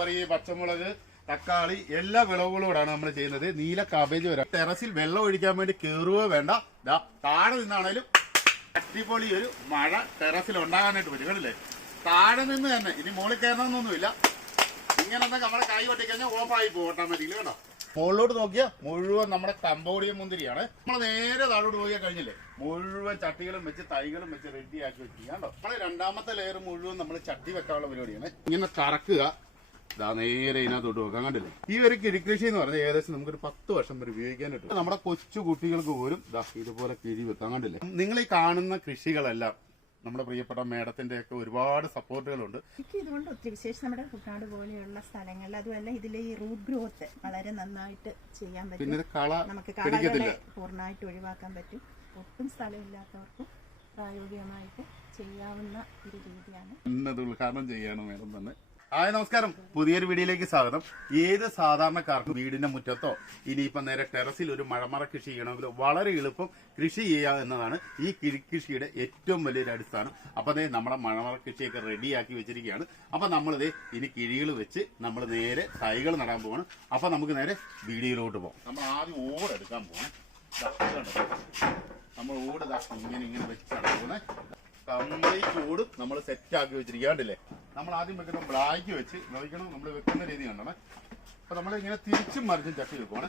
പറയും പച്ചമുളക്, തക്കാളി എല്ലാ വിളവുകളോടാണ് നമ്മൾ ചെയ്യുന്നത്. നീല കാബേജ് വരാം. ടെറസിൽ വെള്ളം ഒഴിക്കാൻ വേണ്ടി കയറുകയോ വേണ്ട. താഴെ നിന്നാണേലും അടിപൊളി ഒരു മഴ ടെറസിൽ ഉണ്ടാകാനായിട്ട് പറ്റും. കണ്ടില്ലേ, താഴെ നിന്ന് തന്നെ. ഇനി മുകളിൽ കയറണമെന്നൊന്നുമില്ല. ഇങ്ങനെ നമ്മളെ കൈ കൊട്ടിക്കഴിഞ്ഞാൽ ഓഫായി പോകും ഓട്ടോമാറ്റിക്കലി. കേട്ടോ, മുകളിലോട്ട് നോക്കിയാൽ മുഴുവൻ നമ്മുടെ കമ്പോഡിയം മുന്തിരിയാണ്. നമ്മൾ നേരെ താഴോട്ട് പോയാൽ കഴിഞ്ഞില്ലേ, മുഴുവൻ ചട്ടികളും വെച്ച് തൈകളും വെച്ച് റെഡിയാക്കി വെച്ചിരിക്കുക. കേട്ടോ, നമ്മളെ രണ്ടാമത്തെ ലെയർ മുഴുവൻ നമ്മൾ ചട്ടി വെക്കാനുള്ള പരിപാടിയാണ്. ഇങ്ങനെ കറക്കുക, നേരെ ഇതിനകത്തോട്ട് വെക്കാൻ. കണ്ടില്ലേ, ഈ ഒരു കിഴിക്കൃഷി എന്ന് പറഞ്ഞാൽ ഏകദേശം നമുക്കൊരു 10 വർഷം വരെ ഉപയോഗിക്കാൻ പറ്റും. നമ്മുടെ കൊച്ചു കുട്ടികൾക്ക് പോലും ഇതുപോലെ കിഴി വെക്കാൻ. കണ്ടില്ലേ, നിങ്ങൾ ഈ കാണുന്ന കൃഷികളെല്ലാം നമ്മുടെ പ്രിയപ്പെട്ട മേഡത്തിന്റെ ഒക്കെ ഒരുപാട് സപ്പോർട്ടുകളുണ്ട്. എനിക്ക് ഇതുകൊണ്ട് ഒത്തിരി വിശേഷം നമ്മുടെ കുട്ടനാട് പോലെയുള്ള സ്ഥലങ്ങളിൽ അതുമല്ല ഇതിലെ ഈ റൂട്ട് ഗ്രോത്ത് വളരെ നന്നായിട്ട് ചെയ്യാൻ പറ്റും. പിന്നെ നമുക്ക് കളകളെ പൂർണ്ണമായിട്ട് ഒഴിവാക്കാൻ പറ്റും. ഒട്ടും സ്ഥലമില്ലാത്തവർക്കും പ്രായോഗികമായിട്ട് ചെയ്യാവുന്ന ഒരു രീതിയാണ്. ഉദ്ഘാടനം ചെയ്യാണ് മേഡം തന്നെ. ഹായ്, നമസ്കാരം. പുതിയൊരു വീഡിയോയിലേക്ക് സ്വാഗതം. ഏത് സാധാരണക്കാർക്കും വീടിന്റെ മുറ്റത്തോ ഇനിയിപ്പം നേരെ ടെറസിൽ ഒരു മഴമറ കൃഷി ചെയ്യണമെങ്കിൽ വളരെ എളുപ്പം കൃഷി ചെയ്യുക എന്നതാണ് ഈ കിഴിക്കൃഷിയുടെ ഏറ്റവും വലിയൊരു അടിസ്ഥാനം. അപ്പൊ അതേ നമ്മുടെ മഴമറ കൃഷിയൊക്കെ റെഡിയാക്കി വെച്ചിരിക്കുകയാണ്. അപ്പൊ നമ്മളിത് ഇനി കിഴികൾ വെച്ച് നമ്മൾ നേരെ തൈകൾ നടാൻ പോവാണ്. അപ്പൊ നമുക്ക് നേരെ വീഡിയോയിലോട്ട് പോകാം. നമ്മൾ ആദ്യം ഓടെടുക്കാൻ പോകണം. നമ്മൾ ഓട് ഇങ്ങനെ വെച്ചാണ് പോകുന്നത്. കംപ്ലീറ്റ് ഓടും നമ്മൾ സെറ്റ് ആക്കി വെച്ചിരിക്കാണ്ടില്ലേ. നമ്മൾ ആദ്യം വെക്കുന്ന ബ്ലാക്ക് വെച്ച് നോക്കണം. നമ്മൾ വെക്കുന്ന രീതി കണ്ടാണ്. അപ്പൊ നമ്മൾ ഇങ്ങനെ തിരിച്ചും മറിച്ചും ചട്ടി വെക്കുവാണ്.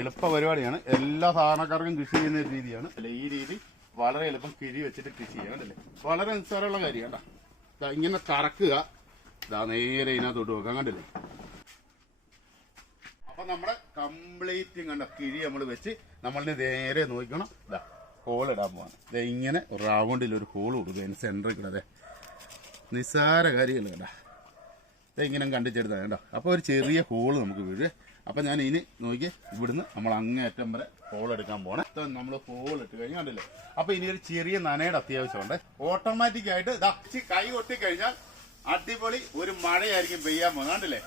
എളുപ്പ പരിപാടിയാണ്. എല്ലാ സാധാരണക്കാർക്കും കൃഷി ചെയ്യുന്ന രീതിയാണ്. അല്ലെ, ഈ രീതി വളരെ എളുപ്പം കിഴി വെച്ചിട്ട് കൃഷി ചെയ്യാം. കണ്ടല്ലേ, വളരെ നിസ്സാരമുള്ള കാര്യമാണ്. ഇങ്ങനെ കറക്കുക, നേരെ ഇതിനകത്തോട്ട് വെക്കാം. കണ്ടില്ലേ, അപ്പൊ നമ്മുടെ കംപ്ലീറ്റ് കണ്ട കിഴി നമ്മൾ വെച്ച് നമ്മളിന് നേരെ നോക്കണം. ഹോൾ ഇടാൻ പോവാണ്. ഇങ്ങനെ റൗണ്ടിൽ ഒരു ഹോൾ കൊടുക്കുക സെന്ററിൽ കൂടെ. നിസ്സാര കാര്യമല്ല കേട്ടോ. ഇങ്ങനെ കണ്ടിച്ചെടുത്താൽ കേട്ടോ. അപ്പോൾ ഒരു ചെറിയ ഹോള് നമുക്ക് വീഴുക. അപ്പം ഞാൻ ഇനി നോക്കി ഇവിടുന്ന് നമ്മൾ അങ്ങേറ്റം വരെ ഹോൾ എടുക്കാൻ പോകണേ. നമ്മൾ ഹോൾ ഇട്ട് കഴിഞ്ഞാൽ കണ്ടില്ലേ. അപ്പോൾ ഇനി ഒരു ചെറിയ നനയുടെ അത്യാവശ്യമുണ്ട്. ഓട്ടോമാറ്റിക്കായിട്ട് കൈ കൊട്ടിക്കഴിഞ്ഞാൽ അടിപൊളി ഒരു മഴയായിരിക്കും പെയ്യാൻ പോകുന്നത്. കണ്ടില്ലേ.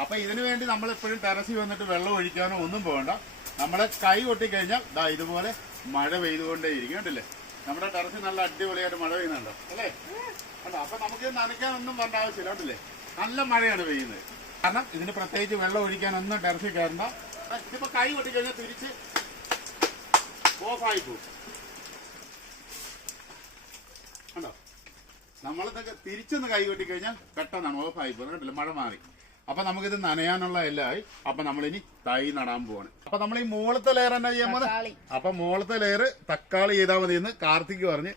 അപ്പം ഇതിനു വേണ്ടി നമ്മളെപ്പോഴും ടെറസിൽ വന്നിട്ട് വെള്ളം ഒഴിക്കാനോ ഒന്നും പോകണ്ട. നമ്മളെ കൈ കൊട്ടിക്കഴിഞ്ഞാൽ ഇതുപോലെ മഴ പെയ്തുകൊണ്ടേയിരിക്കും. കണ്ടില്ലേ, നമ്മുടെ ടെറസിൽ നല്ല അടിപൊളിയായിട്ട് മഴ പെയ്യുന്നുണ്ടോ അല്ലേ. അല്ല, അപ്പൊ നമുക്ക് നനയ്ക്കാനൊന്നും പറഞ്ഞ ആവശ്യമില്ല. കണ്ടില്ലേ, നല്ല മഴയാണ് പെയ്യുന്നത്. കാരണം ഇതിന് പ്രത്യേകിച്ച് വെള്ളം ഒഴിക്കാനൊന്നും ടെറസിൽ കയറണ്ട. ഇതിപ്പോ കൈ കൊട്ടിക്കഴിഞ്ഞാൽ തിരിച്ച് ഓഫായി പോകും. കണ്ടോ, നമ്മളിതൊക്കെ തിരിച്ചൊന്ന് കൈ കൊട്ടിക്കഴിഞ്ഞാൽ പെട്ടെന്നാണ് ഓഫായി പോകുന്നത്. കണ്ടില്ലേ, മഴ മാറി. അപ്പൊ നമുക്കിത് നനയാനുള്ള എല്ലായി. അപ്പൊ നമ്മളിനി തൈ നടാൻ പോവാണ്. അപ്പൊ നമ്മൾ ഈ മോളത്തെ ലെയർ എന്നാ ചെയ്യാൻ പോകുന്നത്. അപ്പൊ മോളത്തെ ലെയർ തക്കാളി ചെയ്താൽ മതി എന്ന് കാർത്തിക് പറഞ്ഞ്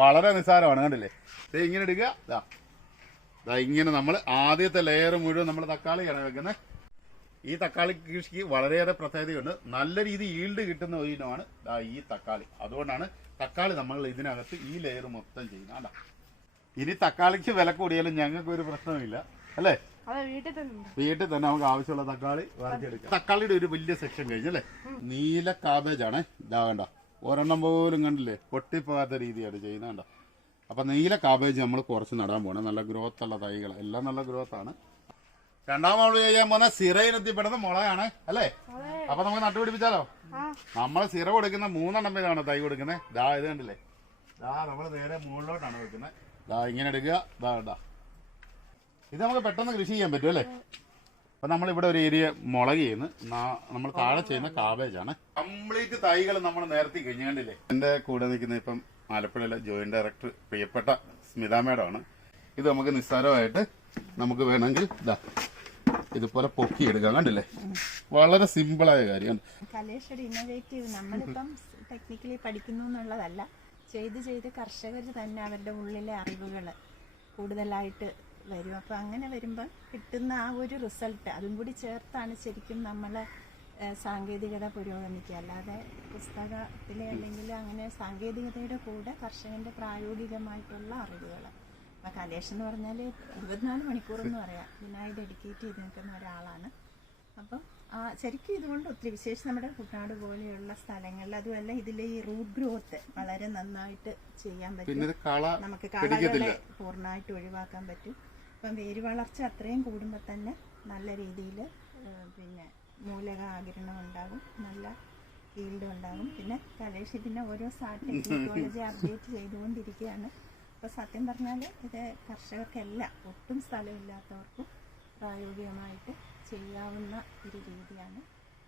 വളരെ നിസ്സാരമാണ്. കണ്ടില്ലേ, ഇങ്ങനെ എടുക്കുക. ഇങ്ങനെ നമ്മൾ ആദ്യത്തെ ലെയർ മുഴുവൻ നമ്മൾ തക്കാളിയാണ് വെക്കുന്നത്. ഈ തക്കാളി കൃഷിക്ക് വളരെയേറെ പ്രത്യേകതയുണ്ട്. നല്ല രീതി ഈൽഡ് കിട്ടുന്ന ഒരു ഇനമാണ് ഈ തക്കാളി. അതുകൊണ്ടാണ് തക്കാളി നമ്മൾ ഇതിനകത്ത് ഈ ലെയർ മൊത്തം ചെയ്യുന്നത്. ഇനി തക്കാളിക്ക് വില കൂടിയാലും ഞങ്ങൾക്ക് ഒരു പ്രശ്നമില്ല അല്ലേ. വീട്ടിൽ തന്നെ നമുക്ക് ആവശ്യമുള്ള തക്കാളി വറുത്തെടുക്കാം. തക്കാളിയുടെ ഒരു വലിയ സെക്ഷൻ കഴിഞ്ഞല്ലേ. നീല കാബേജ് ആണ്. വേണ്ട ഒരെണ്ണം പോലും കണ്ടില്ലേ, പൊട്ടിപ്പോകാത്ത രീതിയാണ് ചെയ്യുന്നത്. കണ്ട. അപ്പൊ നീല കാബേജ് നമ്മൾ കുറച്ച് നടാൻ പോകണം. നല്ല ഗ്രോത്ത് ഉള്ള തൈകൾ, എല്ലാം നല്ല ഗ്രോത്ത് ആണ്. രണ്ടാം നമ്മൾ ചെയ്യാൻ പോകുന്ന സിറയിലെത്തിപ്പെടുന്ന മുളകാണ് അല്ലേ. അപ്പൊ നമുക്ക് നട്ടുപിടിപ്പിച്ചാലോ. നമ്മൾ സിറ കൊടുക്കുന്ന 3 എണ്ണം പേരാണ് തൈ കൊടുക്കുന്നത്. ഇത് കണ്ടില്ലേ, നമ്മൾ നേരെ മുകളിലോട്ടാണ് വെക്കുന്നത്. ഇങ്ങനെ എടുക്കുക. ഇത് നമുക്ക് പെട്ടെന്ന് കൃഷി ചെയ്യാൻ പറ്റും അല്ലേ. അപ്പൊ നമ്മളിവിടെ ഒരു ഏരിയ മുളക് ചെയ്യുന്നു. നമ്മൾ താഴെ ചെയ്യുന്ന കാബേജാണ്. കംപ്ലീറ്റ് തൈകൾ നമ്മൾ നേരത്തെ കഴിഞ്ഞാണ്ടില്ലേ. എന്റെ കൂടെ നിൽക്കുന്ന ഇപ്പം ആലപ്പുഴയിലെ ജോയിന്റ് ഡയറക്ടർ പ്രിയപ്പെട്ട സ്മിത മേഡമാണ്. ഇത് നമുക്ക് നിസ്സാരമായിട്ട് നമുക്ക് വേണമെങ്കിൽ ഇതുപോലെ പൊക്കിയെടുക്കാം. കണ്ടില്ലേ, വളരെ സിമ്പിളായ കാര്യമാണ്. കലേഷ് ഇന്നോവേറ്റീവ് നമ്മളിപ്പം ടെക്നിക്കലി പഠിക്കുന്നു എന്നുള്ളതല്ല, ചെയ്ത് കർഷകർ തന്നെ അവരുടെ ഉള്ളിലെ അറിവുകൾ കൂടുതലായിട്ട് വരും. അപ്പം അങ്ങനെ വരുമ്പോൾ കിട്ടുന്ന ആ ഒരു റിസൾട്ട് അതും കൂടി ചേർത്താണ് ശരിക്കും നമ്മളെ സാങ്കേതികത പുരോഗമിക്കുക. അല്ലാതെ പുസ്തകത്തിലെ അല്ലെങ്കിൽ അങ്ങനെ സാങ്കേതികതയുടെ കൂടെ കർഷകന്റെ പ്രായോഗികമായിട്ടുള്ള അറിവുകൾ. അപ്പം കലേഷ് എന്ന് പറഞ്ഞാൽ 24 മണിക്കൂറെന്ന് പറയാം ഇതിനായി ഡെഡിക്കേറ്റ് ചെയ്ത് നിൽക്കുന്ന ഒരാളാണ്. അപ്പം ശരിക്കും ഇതുകൊണ്ട് ഒത്തിരി വിശേഷം നമ്മുടെ കുട്ടനാട് പോലെയുള്ള സ്ഥലങ്ങളിൽ അതുമല്ല ഇതിലെ ഈ റൂട്ട് ഗ്രോത്ത് വളരെ നന്നായിട്ട് ചെയ്യാൻ പറ്റും. നമുക്ക് കളകളെ പൂർണ്ണമായിട്ട് ഒഴിവാക്കാൻ പറ്റും. അപ്പം വേര് വളർച്ച അത്രയും കൂടുമ്പോൾ തന്നെ നല്ല രീതിയിൽ പിന്നെ മൂലക ആകിരണം ഉണ്ടാകും, നല്ല ഫീൽഡ് ഉണ്ടാകും. പിന്നെ കലേഷ് പിന്നെ ഓരോ ടെക്നോളജി അപ്ഡേറ്റ് ചെയ്തുകൊണ്ടിരിക്കുകയാണ്. അപ്പോൾ സത്യം പറഞ്ഞാൽ ഇത് കർഷകർക്കെല്ലാം ഒട്ടും സ്ഥലമില്ലാത്തവർക്കും പ്രായോഗികമായിട്ട് ചെയ്യാവുന്ന ഒരു രീതിയാണ്.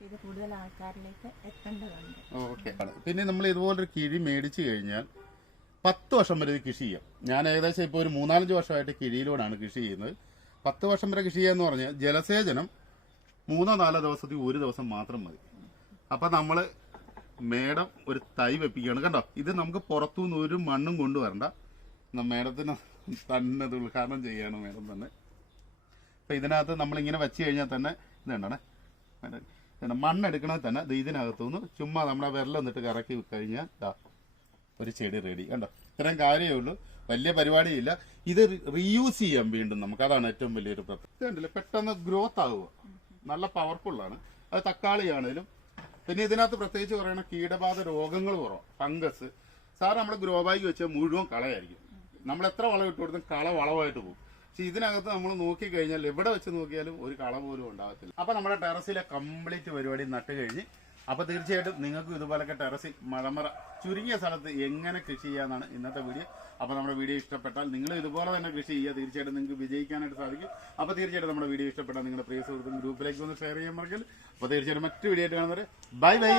ഇത് കൂടുതൽ ആൾക്കാരിലേക്ക് എത്തേണ്ടതുണ്ട്. ഓക്കെ. പിന്നെ നമ്മൾ ഇതുപോലൊരു കിഴി മേടിച്ചു കഴിഞ്ഞാൽ 10 വർഷം വരെ ഇത് കൃഷി ചെയ്യാം. ഞാൻ ഏകദേശം ഇപ്പോൾ ഒരു 3-4 വർഷമായിട്ട് കിഴിയിലൂടെയാണ് കൃഷി ചെയ്യുന്നത്. 10 വർഷം വരെ കൃഷി ചെയ്യാന്ന് പറഞ്ഞാൽ ജലസേചനം 3-4 ദിവസത്തിൽ ഒരു ദിവസം മാത്രം മതി. അപ്പം നമ്മൾ മേഡം ഒരു തൈ വെപ്പിക്കുകയാണ്. കണ്ടോ, ഇത് നമുക്ക് പുറത്തുനിന്ന് ഒരു മണ്ണും കൊണ്ടുവരണ്ട. മേഡത്തിന് തന്നെ ഇത് ഉദ്ഘാടനം ചെയ്യാണ് മേഡം തന്നെ. അപ്പം ഇതിനകത്ത് നമ്മളിങ്ങനെ വെച്ച് കഴിഞ്ഞാൽ തന്നെ ഇതുണ്ടാണ് മണ്ണെടുക്കണത് തന്നെ ഇതിനകത്തുനിന്ന് ചുമ്മാ നമ്മുടെ വിരലം എന്നിട്ട് കറക്കി കഴിഞ്ഞാൽ ഒരു ചെടി റെഡി. കണ്ടോ, ഇത്രയും കാര്യമേ ഉള്ളൂ, വലിയ പരിപാടിയില്ല. ഇത് റീയൂസ് ചെയ്യാം വീണ്ടും നമുക്ക്. അതാണ് ഏറ്റവും വലിയൊരു പ്രത്യേകത. കണ്ടില്ലേ, പെട്ടെന്ന് ഗ്രോത്ത് ആവുക, നല്ല പവർഫുള്ളാണ്. അത് തക്കാളിയാണേലും. പിന്നെ ഇതിനകത്ത് പ്രത്യേകിച്ച് പറയണ കീടബാധ രോഗങ്ങൾ കുറവ്, ഫംഗസ്. സാർ നമ്മൾ ഗ്രോ ബാഗ് വെച്ചാൽ മുഴുവൻ കളയായിരിക്കും. നമ്മൾ എത്ര വളം ഇട്ട് കൊടുത്തും കള വളമായിട്ട് പോകും. പക്ഷെ ഇതിനകത്ത് നമ്മൾ നോക്കിക്കഴിഞ്ഞാൽ എവിടെ വെച്ച് നോക്കിയാലും ഒരു കള പോലും ഉണ്ടാകത്തില്ല. അപ്പൊ നമ്മുടെ ടെറസിലെ കംപ്ലീറ്റ് പരിപാടി നട്ട് കഴിഞ്ഞ് അപ്പൊ തീർച്ചയായിട്ടും നിങ്ങൾക്ക് ഇതുപോലൊക്കെ ടെറസിൽ മഴമറ ചുരുങ്ങിയ സ്ഥലത്ത് എങ്ങനെ കൃഷി ചെയ്യാന്നാണ് ഇന്നത്തെ വീഡിയോ. അപ്പൊ നമ്മുടെ വീഡിയോ ഇഷ്ടപ്പെട്ടാൽ നിങ്ങൾ ഇതുപോലെ തന്നെ കൃഷി ചെയ്യുക, തീർച്ചയായിട്ടും നിങ്ങൾക്ക് വിജയിക്കാനായിട്ട് സാധിക്കും. അപ്പൊ തീർച്ചയായിട്ടും നമ്മുടെ വീഡിയോ ഇഷ്ടപ്പെട്ടാൽ നിങ്ങളുടെ പ്രിയ സുഹൃത്തും ഗ്രൂപ്പിലേക്ക് ഒന്ന് ഷെയർ ചെയ്യാൻ മറക്കൽ. അപ്പൊ തീർച്ചയായിട്ടും മറ്റു വീഡിയോ ആയിട്ട് കാണുന്നവരെ ബൈ ബൈ.